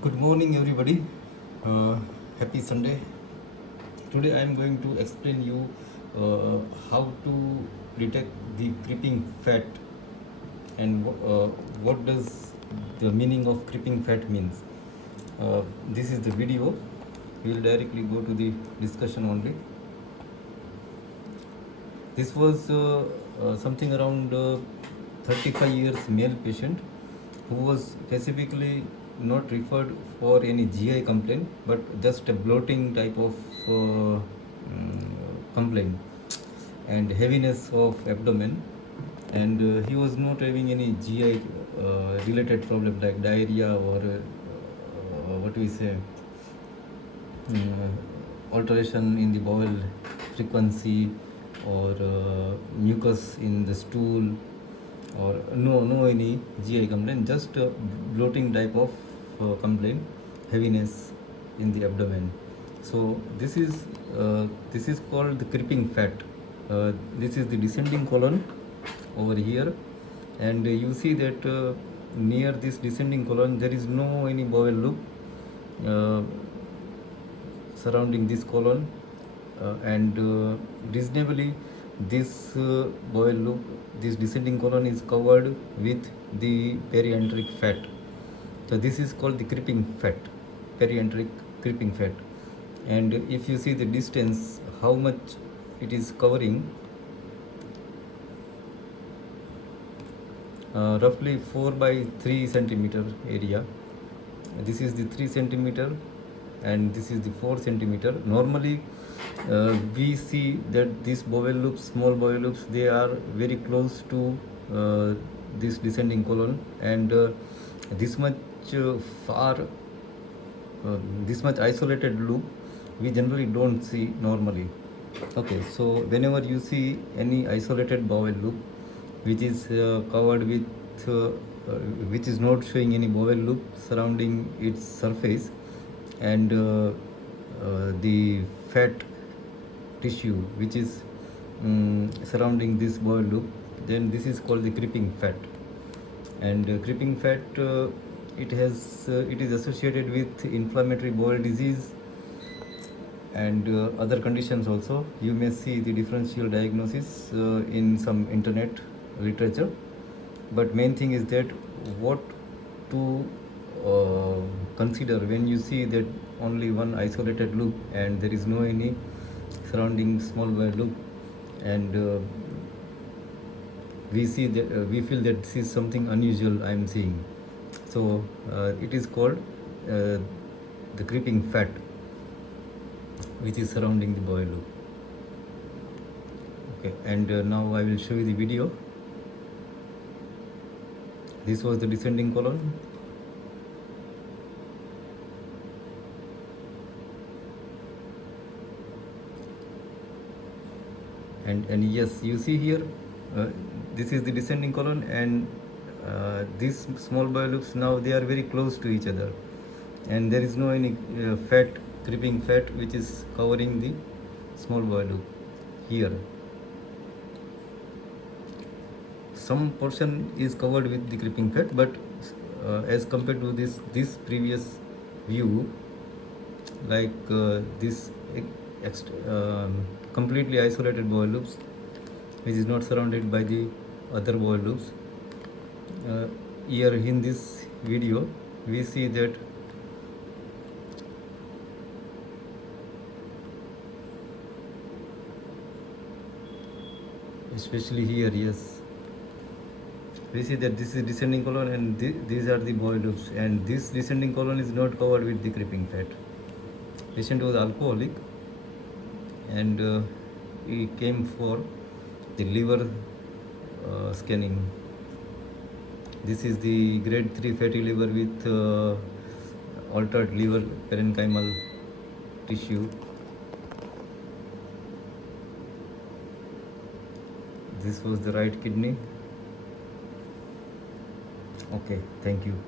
Good morning, everybody. Happy Sunday. Today I am going to explain you how to detect the creeping fat and what does the meaning of creeping fat means. This is the video. We will directly go to the discussion only. This was something around 35 years male patient who was specifically not referred for any GI complaint but just a bloating type of complaint and heaviness of abdomen, and he was not having any GI related problem like diarrhea or what we say, alteration in the bowel frequency or mucus in the stool or no any GI complaint, just bloating type of complaint, heaviness in the abdomen. So this is called the creeping fat. This is the descending colon over here, and you see that near this descending colon there is no any bowel loop uh, surrounding this colon, and reasonably this bowel loop, this descending colon is covered with the perianteric fat. So this is called the creeping fat, perianteric creeping fat. And if you see the distance, how much it is covering, roughly 4 by 3 centimeter area. This is the 3 centimeter and this is the 4 centimeter. Normally we see that these bowel loops, small bowel loops, they are very close to this descending colon, and this much far, this much isolated loop we generally don't see normally. Okay, so whenever you see any isolated bowel loop which is covered with which is not showing any bowel loop surrounding its surface, and the fat tissue which is surrounding this bowel loop, then this is called the creeping fat. And creeping fat, it is associated with inflammatory bowel disease and other conditions also. You may see the differential diagnosis in some internet literature, but main thing is that what to consider when you see that only one isolated loop and there is no any surrounding small bowel loop, and we feel that this is something unusual I am seeing. So it is called the creeping fat which is surrounding the bowel loop. Okay, and now I will show you the video. This was the descending colon, and yes, you see here, this is the descending colon, and these small bowel loops, now they are very close to each other, and there is no any fat, creeping fat which is covering the small bowel loop here. Some portion is covered with the creeping fat, but as compared to this previous view, like this completely isolated bowel loops which is not surrounded by the other bowel loops, here in this video we see that especially here, yes, we see that this is descending colon and these are the bowel loops, and this descending colon is not covered with the creeping fat. Patient was alcoholic, and he came for the liver scanning. This is the grade 3 fatty liver with altered liver parenchymal tissue. This was the right kidney. Okay, thank you.